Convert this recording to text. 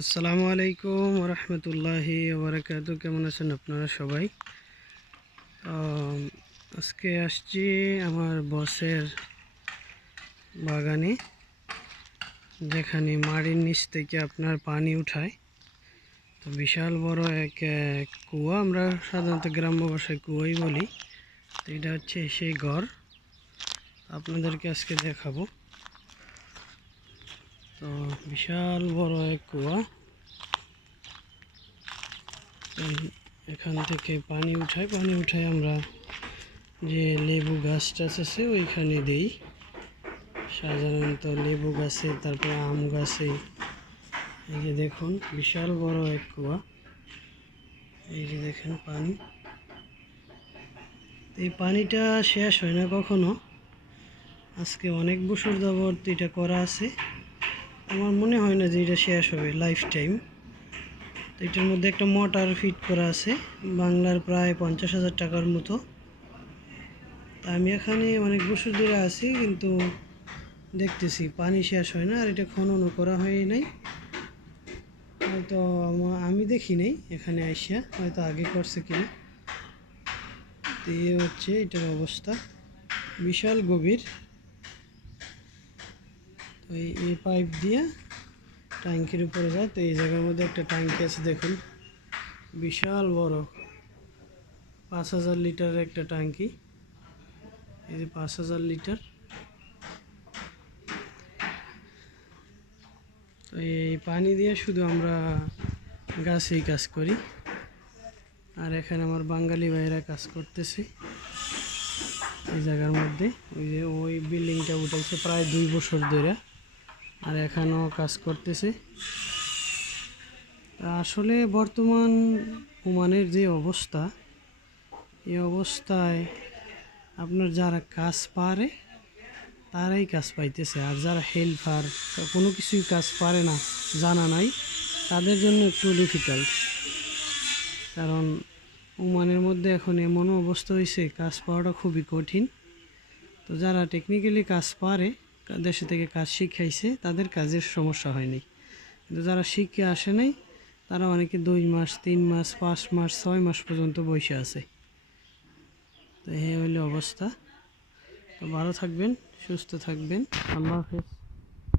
আসসালামু আলাইকুম রহমতুল্লাহি ওবরাকাতু। কেমন আছেন আপনারা সবাই? আজকে আসছি আমার বসের বাগানে, যেখানে মাটির নিচ থেকে আপনার পানি উঠায়। তো বিশাল বড় এক কুয়া, আমরা সাধারণত গ্রাম্য ভাষায় কুয়াই বলি। তো এটা হচ্ছে সেই ঘর, আপনাদেরকে আজকে দেখাবো। তো বিশাল বড় এক কুয়া, এখান থেকে পানি উঠাই আমরা যে লেবু গাছ টাছ আছে ওইখানে দেই। সাধারণত লেবু গাছে, তারপরে আম গাছে। এই যে দেখুন বিশাল বড় এক কুয়া, এই যে দেখেন পানি। এই পানিটা শেষ হয় না কখনো। আজকে অনেক বছর যাবত এটা করা আছে, আমার মনে হয় না যে এটা শেষ হবে লাইফ টাইম। তো এটার মধ্যে একটা মোটর ফিট করা আছে, বাংলার প্রায় 50,000 টাকার মতো। তা আমি এখানে অনেক বছর ধরে আছি, কিন্তু দেখতেছি পানি শেষ হয় না, আর এটা খননও করা হয় নাই। হয়তো আমি দেখি নাই এখানে আইসা, হয়তো আগে করছে কিনা। তো এই হচ্ছে এটার অবস্থা, বিশাল গভীর। তো এই পাইপ দিয়ে ট্যাঙ্কির উপরে যায়। তো এই জায়গার মধ্যে একটা ট্যাঙ্কি আছে, দেখুন বিশাল বড়, 5,000 লিটারের একটা ট্যাঙ্কি। এই যে 5,000 লিটার। তো এই পানি দিয়ে শুধু আমরা গাছেই কাজ করি। আর এখানে আমার বাঙালি ভাইয়েরা কাজ করতেছে এই জায়গার মধ্যে। ওই যে ওই বিল্ডিংটা উঠাইছে প্রায় 2 বছর ধরে, আর এখানেও কাজ করতেছে। আসলে বর্তমান ওমানের যে অবস্থা, এই অবস্থায় আপনার যারা কাজ পারে তারাই কাজ পাইতেছে, আর যারা হেল্পার কোনো কিছুই কাজ পারে না, জানা নাই, তাদের জন্য একটু ডিফিকাল্ট। কারণ ওমানের মধ্যে এখন এমন অবস্থা হয়েছে, কাজ পাওয়াটা খুবই কঠিন। তো যারা টেকনিক্যালি কাজ পারে, দেশে থেকে কাজ শিখাইছে, তাদের কাজের সমস্যা হয়নি। কিন্তু যারা শিখে আসে নাই, তারা অনেকে 2 মাস, 3 মাস, 5 মাস, 6 মাস পর্যন্ত বসে আছে। তো এই হইল অবস্থা। তো ভালো থাকবেন, সুস্থ থাকবেন, আল্লাহ হাফেজ।